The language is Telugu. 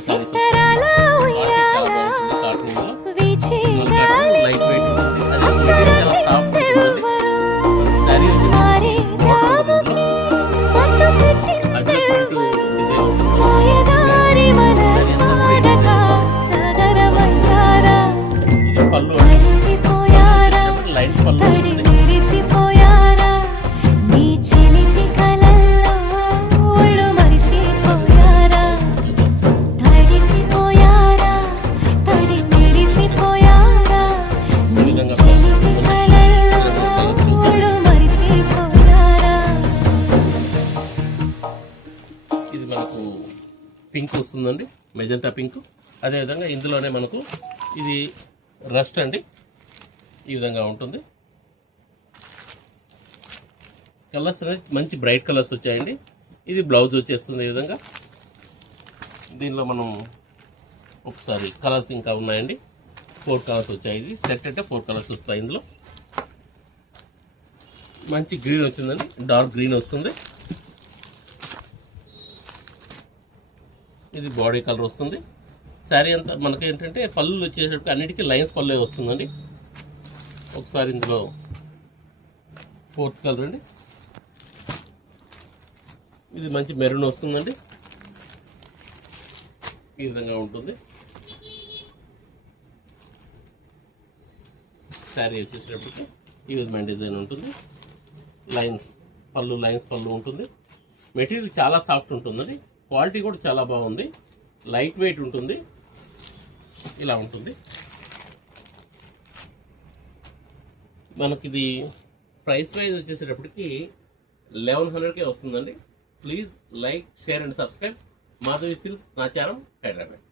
కూడా సారీస్ వస్తాయి. లైట్ వెయిట్ ఉంటుంది, అది మెటీరియల్ చాలా సాఫ్ట్ ఉంటుంది. శారీ ఇది పళ్ళు లైట్ పళ్ళు ఉంటుంది. ఇది మనకు పింక్ వస్తుందండి, మెజెంటా పింక్. అదేవిధంగా ఇందులోనే మనకు ఇది రస్ట్ అండి, ఈ విధంగా ఉంటుంది. కలర్స్ అనేది మంచి బ్రైట్ కలర్స్ వచ్చాయండి. ఇది బ్లౌజ్ వచ్చేస్తుంది ఈ విధంగా. దీనిలో మనం ఒకసారి కలర్స్ ఇంకా ఉన్నాయండి, 4 కలర్స్ వచ్చాయి. ఇది సెట్ అంటే 4 కలర్స్ వస్తాయి. ఇందులో మంచి గ్రీన్ వచ్చిందండి, డార్క్ గ్రీన్ వస్తుంది. ఇది బాడీ కలర్ వస్తుంది. శారీ అంతా మనకి ఏంటంటే పళ్ళు వచ్చేటప్పుడు అన్నిటికీ లైన్స్ పళ్ళు వస్తుందండి. ఒకసారి ఇందులో 4th కలర్ అండి, ఇది మంచి మెరూన్ వస్తుందండి. ఈ విధంగా ఉంటుంది శారీ వచ్చేసేటప్పటికి. ఈ విధమైన డిజైన్ ఉంటుంది. లైన్స్ పళ్ళు ఉంటుంది. మెటీరియల్ చాలా సాఫ్ట్ ఉంటుందండి. క్వాలిటీ కూడా చాలా బాగుంది, లైట్ వెయిట్ ఉంటుంది. ఇలా ఉంటుంది. మనకిది ప్రైస్ వైజ్ వచ్చేసేటప్పటికి 1100కే వస్తుందండి. Please like, share and subscribe. Madhavi silks, Nacharam, Hyderabad.